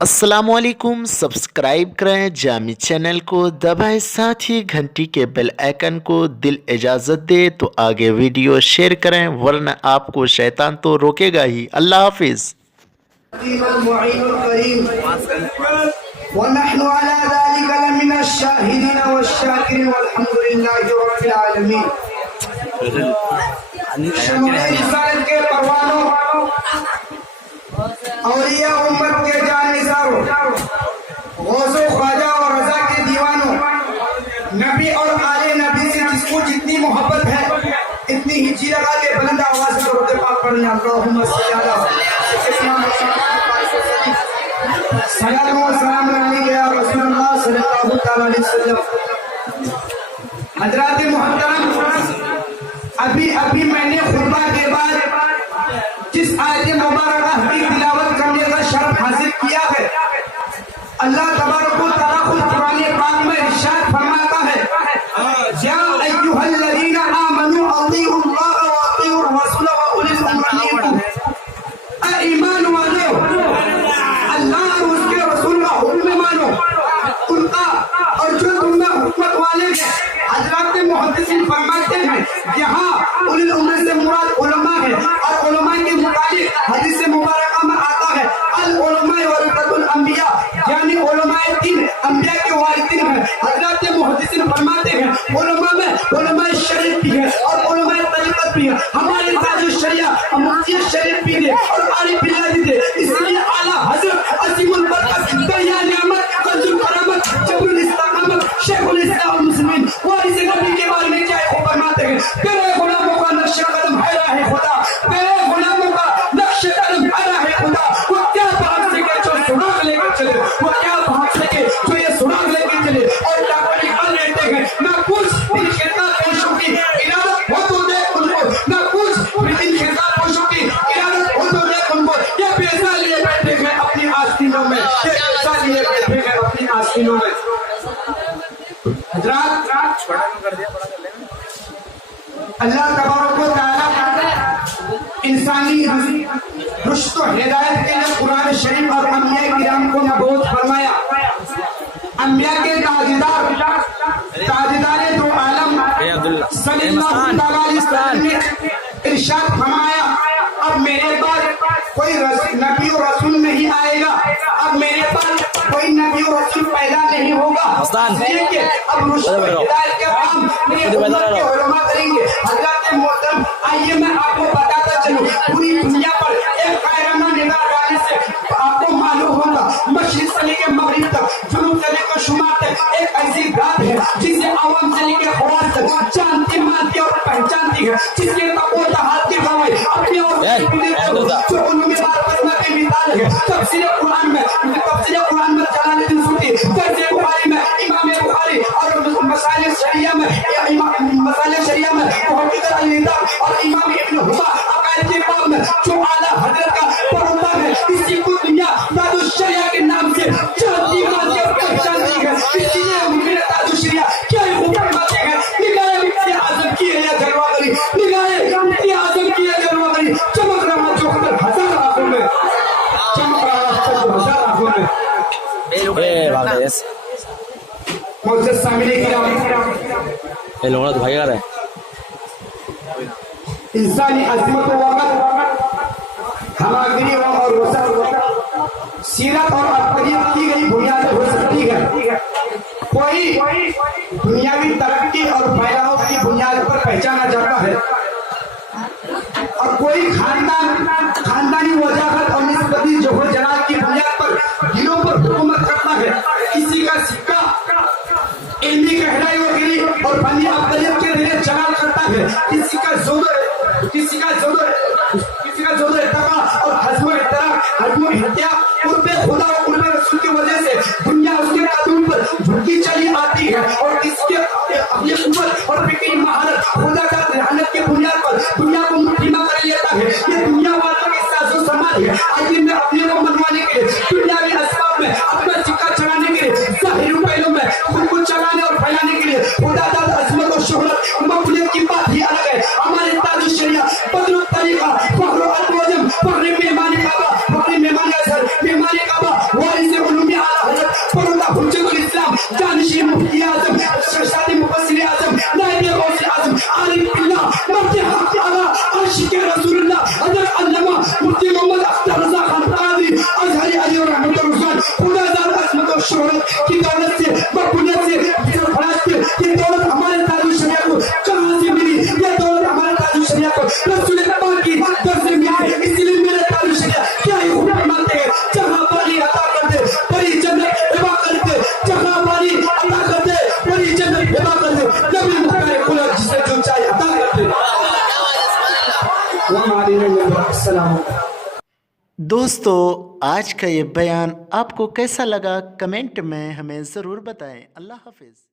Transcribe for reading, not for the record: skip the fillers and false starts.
अस्सलामुअलैकुम। सब्सक्राइब करें जामी चैनल को, दबाएं साथ ही घंटी के बेल आइकन को। दिल इजाज़त दे तो आगे वीडियो शेयर करें, वरना आपको शैतान तो रोकेगा ही। अल्लाह हाफिज़। औलिया उम्मत के जानिसारों, गौसो ख्वाजा और रजा के दीवानों, नबी और आले नबी से जिसको जितनी मोहब्बत है, इतनी ही जी लगा के बुलंद आवाज से दरूद पाक पढ़ना। अल्लाहुम्मा सल्ली अला सल्लल्लाहु अलैहि या रसूलुल्लाह सल्लल्लाहु तआला अलैहि वसल्लम। हजरात मुहतरम, अभी मैंने खुतबा के बाद जिस आयत मुबारका की तिलावत करने का शर्फ हासिल किया है, अल्लाह तबारक व तआला खुद कुरान पाक में इरशाद फरमाता है, या अय्युहल्लज़ीना आमनू अतीउल्लाह व अतीउर रसूल व उलिल अम्रि मिनकुम। ईमान वालों, अल्लाह और उसके रसूल का हुक्म मानो, उनका और जो तुम में हुकूमत वाले हैं। हजरत मुहद्दिसीन फरमाते हैं, यहाँ उलिल उम्र से मुराद उलमा है, और उलमा के मुताबिक हदीस मुबारक में आता है, अल उलमा वरसतुल अंबिया, यानी उलमा तीन अंबिया के वारिसिन हैं। हजरत मुहद्दिसीन फरमाते हैं, उलमा में उलमा शरीफ भी है और उलमा तरीक़त भी है। हमारे ताज शरिया मुफ्ती शरीफ भी है और आरिफ बिल्लाह भी है। इसलिए आला हजरत असीमुल बरकत दरिया नेमत कंजुल करामत जबरुल इस्तिकामत शेखुल इस्लाम मुस्लिमीन वारिस नबी के बारे में क्या है फरमाते हैं, तेरे गुलामों का नक्शे कदम है राह खुदा, तेरे गुलामों का नक्शे कदम है राह खुदा। वो क्या भाग सके जो सुराग लेकर चले, वो क्या भाग सके जो ये सुराग लेकर चले। और डॉक्टर इकबाल कहते हैं, ना कुछ इन खिदमत पेशों की इरादत हो तो दे उनको, ना कुछ इन खिदमत पेशों की इरादत हो तो दे उनको। ये पैसा लिए बैठे हैं अपनी आस्तीनों में, ये पैसा लिए बैठे हैं अपनी आस्तीनों में। हजरात, अल्लाह तबारक व तआला इंसानी रुश्द और हिदायत के लिए कुरान शरीफ और अंबिया किराम को नबूवत फरमाया। अंबिया के ताजदार दो आलम सल्लल्लाहु अलैहि वसल्लम ने इरशाद फरमाया, अब मेरे बाद कोई नबी और रसूल नहीं आएगा, अब मेरे पास कोई नबी और रसूल पैदा नहीं होगा, लेकिन अब रुश्द और हिदायत के काम मेरे उम्मत के उलमा करेंगे। हजरत मोहतरम, आइए मैं आपको बताता चलूं, पूरी दुनिया पर एक कायराना निगाह डालने से आपको मालूम होगा, मशरिक से लेकर मगरिब तक, जुनूब से लेकर शुमाल तक एक ऐसी बात है जिसे अवाम से लेकर खवास तक जानती मानती और पहचानती है, जिसके तक़वा तहात की गवाही अपनी और जो उनमें बात करना की मिसाल है। तफसीर कुरान में जलालुद्दीन सूती, तफसीर बुखारी में इमाम बुखारी, और मसाइल शरिया में मुहक्किक अल-निदा और इमाम इब्न हुबा अकायद के बाब में जो आला हजरत का पर्दा है, इसी को दुनिया ताजुश शरिया के नाम से जानती मानती और पहचानती है। इसलिए मुझे ताजुश शरिया क्या हुक्म मानते हैं, निगाहे मुफ्ती आजम की है या जलवागरी, निगाहे मुफ्ती आजम की है जलवागरी, चमक रहा जो खतर हजार आंखों में, चमक रहा जो हजार आंखों में। मुझसे सामने की ये लोगों तो भाई आ रहा है। इंसानी अजमत वक़्त हमागिरी और वसत सीरत और अक़लियत की गई बुनियाद हो सकती है। कोई दुनियावी तरक्की और फैलाव की बुनियाद पर पहचाना जाता है, और कोई खानदानी वजाहत और निस्बती जोहर जलाल की बुनियाद पर दिलों पर हुकूमत करता है। किसी का सिक्का इल्मी गहराई और गिरी और फनी अक़लियत के लिए जलाल करता है, किसी का जोदर इत्तका और हज़्म इहतिया कुर्बे खुदा और कुर्बे रसूल की वजह से दुनिया उसके कदम पर झुकी चली आती है, और इसके अपनी कुव्वत और फिक्री महारत खुदा का रहमत की बुनियाद पर दुनिया को मुट्ठी में कर लेता है। ये दुनिया वालों की साज़ो समाज है। आइए मैं अपने को मनवाने के लिए रसूल पाक की दर्ज में आए, इसलिए मेरे ताल्लुक से क्या ही खुदा फरमाते हैं, जहां पानी अता करते बड़ी जन्नत हिबा करते, जहां पानी अता करते बड़ी जन्नत हिबा करते, नबी मुताबिक खुदा जिसे जो चाहे अता करते। अस्सलाम। दोस्तों, आज का ये बयान आपको कैसा लगा कमेंट में हमें ज़रूर बताएं। अल्लाह हाफिज़।